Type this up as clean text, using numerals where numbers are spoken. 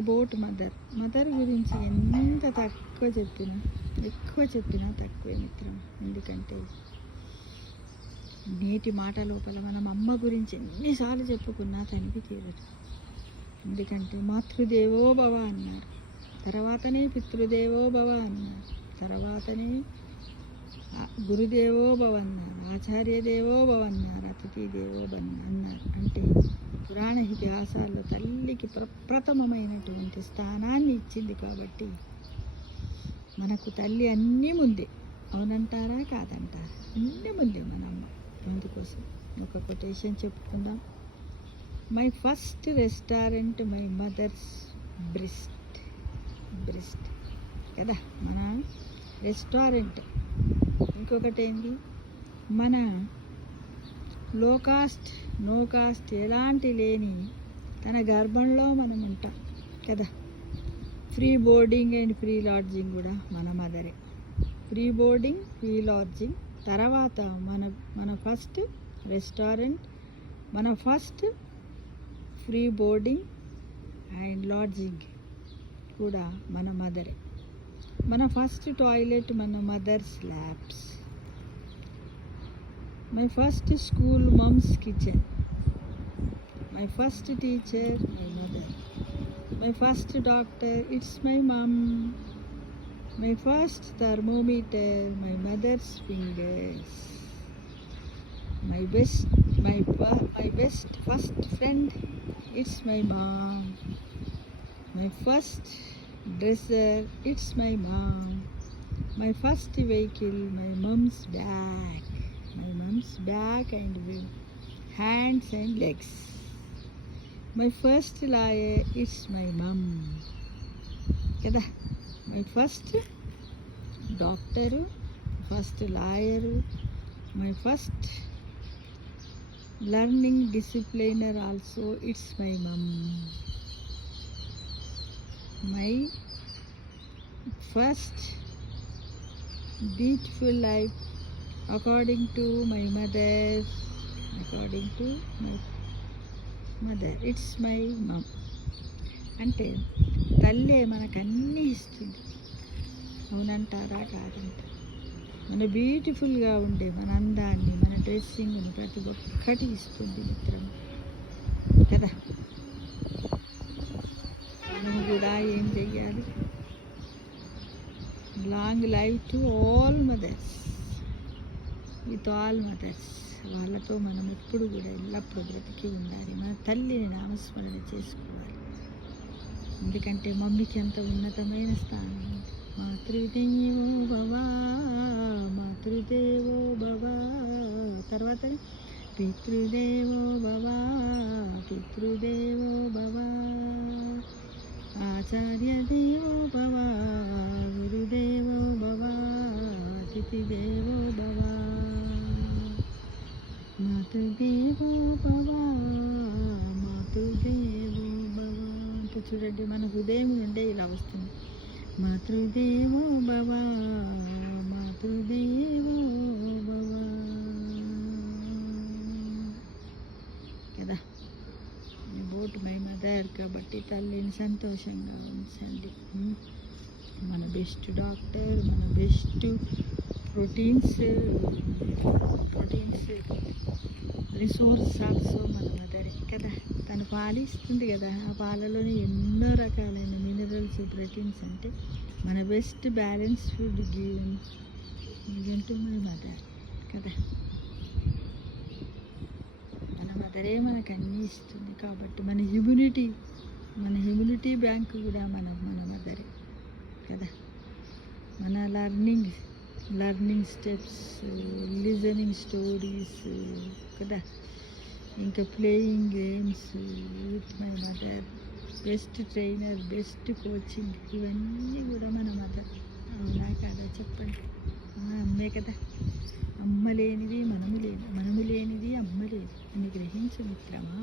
About mother గురించి ఎంత ఎక్కువ చెప్పినా తక్కువే మిత్రం. ఎందుకంటే నేటి మాట లోపల మనం అమ్మ గురించి ఎన్నిసార్లు చెప్పుకున్నా తనివి తీరదు. ఎందుకంటే మాతృదేవో భవ అన్నారు, తర్వాతనే పితృదేవో భవ అన్నారు, తర్వాతనే గురుదేవో భవ అన్నారు, ఆచార్యదేవో భవ అన్నారు, అతిథి దేవో భవ అన్నారు. అంటే పురాణ ఇతిహాసాల్లో తల్లికి ప్రప్రథమమైనటువంటి స్థానాన్ని ఇచ్చింది. కాబట్టి మనకు తల్లి అన్నీ ముందే. అవునంటారా కాదంటారా? అన్నీ ముందే మన అమ్మ. అందుకోసం ఒక కొటేషన్ చెప్పుకుందాం. My first restaurant my mother's breast కదా మన రెస్టారెంట్. ఇంకొకటి ఏంటి, మన లో కాస్ట్ నో కాస్ట్ ఎలాంటి లేని తన గర్భంలో మనం ఉంటాం కదా. Free boarding and free lodging కూడా మన మదరే. ఫ్రీ బోర్డింగ్, ఫ్రీ లాడ్జింగ్, తర్వాత మన ఫస్ట్ రెస్టారెంట్, మన first free boarding and lodging కూడా మన మదరే. మన ఫస్ట్ టాయిలెట్ మన mother's laps. My first school mom's kitchen. My first teacher my mother. My first doctor it's my mom. My first thermometer my mother's fingers. My best first friend it's my mom. My first dresser it's my mom. My first vehicle my mumps bag. My mom's back and hands and legs. My first lawyer is my mom. Kada. My first doctor, first lawyer, my first learning discipliner also it's my mom. My first beautiful life according to my mother it's my mom. అంటే తల్లే మనకన్నీ ఇస్తుంది. అవునంటారా కాదంటారా? మన బ్యూటిఫుల్గా ఉండే మన అందాన్ని, మన డ్రెస్సింగ్ని ప్రతి ఒక్కటి ఇస్తుంది మిత్రం కదా. మనం కూడా ఏం చెయ్యాలి? Long life to all mothers, with all mothers. వాళ్ళతో మనం ఎప్పుడు కూడా ఎల్లప్పుడూ బ్రతికి ఉండాలి. మన తల్లిని నామస్మరణ చేసుకోవాలి. ఎందుకంటే మమ్మీకి ఎంత ఉన్నతమైన స్థానం ఉంది. మాతృదేవో భవ, మాతృదేవో భవ, తర్వాత పితృదేవో భవ, పితృదేవో భవ, ఆచార్యదేవో భవ, గురుదేవో భవ, అతిథిదేవో భవ, మాతృదేవో భవ, మాతృదేవో భవ. అంటే చూడండి, మన హృదయం నుండే ఇలా వస్తుంది. మాతృదేవో భవ, మాతృదేవో భవ కదా. About my mother. కాబట్టి తల్లిని సంతోషంగా ఉంచండి. మన బెస్ట్ డాక్టర్, మన బెస్ట్ ప్రోటీన్స్ రిసోర్స్ ఆల్సో మన మదరే కదా. తను పాలిస్తుంది కదా. ఆ పాలలోని ఎన్నో రకాలైన మినరల్స్, ప్రోటీన్స్. అంటే మన best balance food given to my mother కదా. మన మదరే మనకు అన్నీ ఇస్తుంది. కాబట్టి మన హ్యూమినిటీ బ్యాంక్ కూడా మన మదరే కదా. మన లర్నింగ్ స్టెప్స్, లిజనింగ్ స్టోరీస్ కదా, ఇంకా playing games with my mother, best trainer, best coaching, ఇవన్నీ కూడా మన మదర్. అవునా కాదా చెప్పండి? అమ్మే కదా. అమ్మ లేనిది మనము లేనిది అమ్మ లేదు అని గ్రహించు మిత్రమా.